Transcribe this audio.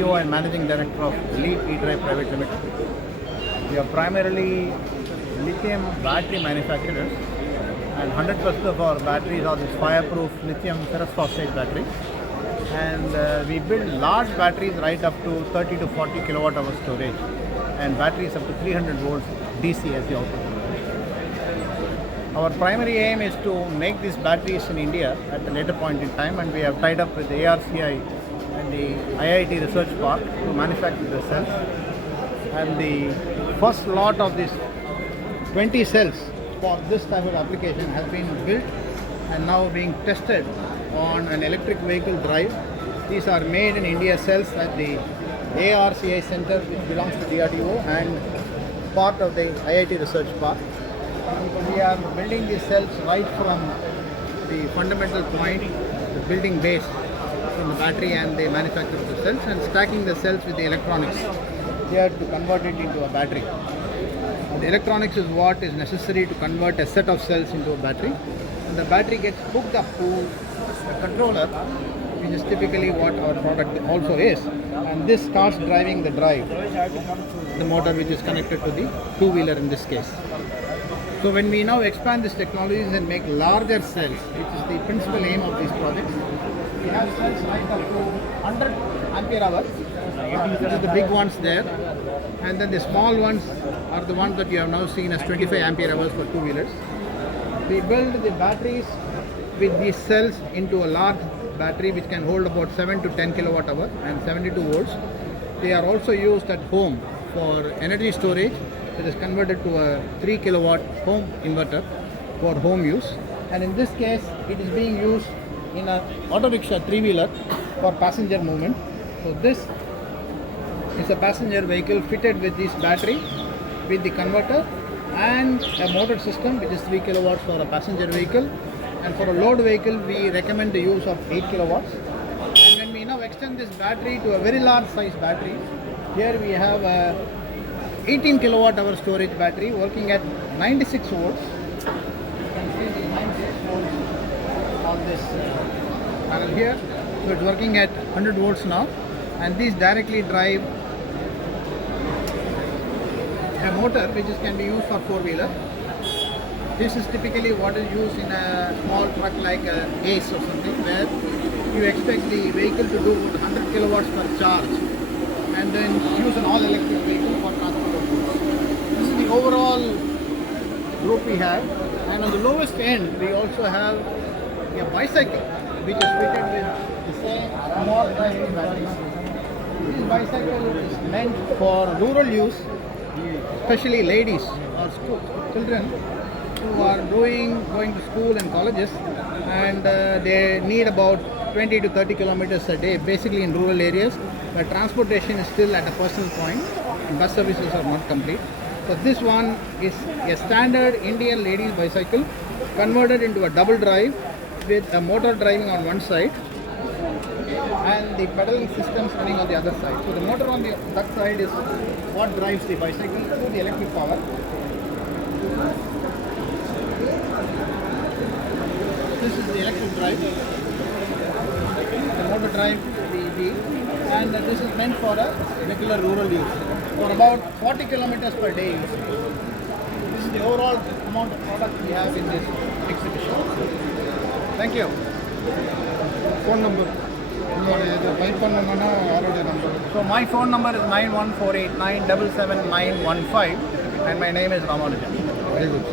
CEO and Managing Director of Leep Edrive Private Limited. We are primarily lithium battery manufacturers, and 100% of our batteries are this fireproof lithium ferrous phosphate battery. And we build large batteries right up to 30 to 40 kilowatt hour storage, and batteries up to 300 volts DC as the output. Our primary aim is to make these batteries in India at a later point in time, and we have tied up with the ARCI and the IIT Research Park to manufacture the cells. And the first lot of these 20 cells for this type of application has been built and now being tested on an electric vehicle drive. These are made in India cells at the ARCI Center, which belongs to DRDO and part of the IIT Research Park. We are building these cells right from the fundamental point, the building base in the battery and the manufacture of the cells, and stacking the cells with the electronics here to convert it into a battery. The electronics is what is necessary to convert a set of cells into a battery, and the battery gets hooked up to a controller, which is typically what our product also is, and this starts driving the drive, the motor which is connected to the two-wheeler in this case. So when we now expand these technologies and make larger cells, which is the principal aim of these projects, we have cells right up to 100 ampere hours. These are the big ones there, and then the small ones are the ones that you have now seen as 25 ampere hours for two-wheelers. We build the batteries with these cells into a large battery which can hold about 7 to 10 kilowatt hour and 72 volts. They are also used at home for energy storage. It is converted to a 3 kilowatt home inverter for home use, and in this case it is being used in an auto rickshaw three-wheeler for passenger movement. So this is a passenger vehicle fitted with this battery, with the converter and a motor system which is 3 kilowatts for a passenger vehicle, and for a load vehicle we recommend the use of 8 kilowatts. And when we now extend this battery to a very large size battery, here we have a 18 kilowatt hour storage battery working at 96 volts. You can see the 96 volts on this panel here. So it's working at 100 volts now, and these directly drive a motor which can be used for four-wheeler. This is typically what is used in a small truck like a Ace or something, where you expect the vehicle to do 100 kilowatts per charge and then use an all-electric vehicle for transport of goods. This is the overall group we have, and on the lowest end we also have a bicycle which is fitted with the same small driving batteries. This bicycle is meant for rural use, especially ladies or children who are going to school and colleges, and they need about 20 to 30 kilometers a day, basically in rural areas where transportation is still at a personal point and bus services are not complete. So this one is a standard Indian ladies bicycle converted into a double drive with a motor driving on one side and the pedaling systems running on the other side. So the motor on that side is what drives the bicycle through the electric power. This is the electric drive, the motor drive, and this is meant for a regular rural use for about 40 kilometers per day use. This is the overall amount of product we have in this exhibition. Thank you. Phone number. So my phone number is 91489777915, and my name is Ramanujan. Very good.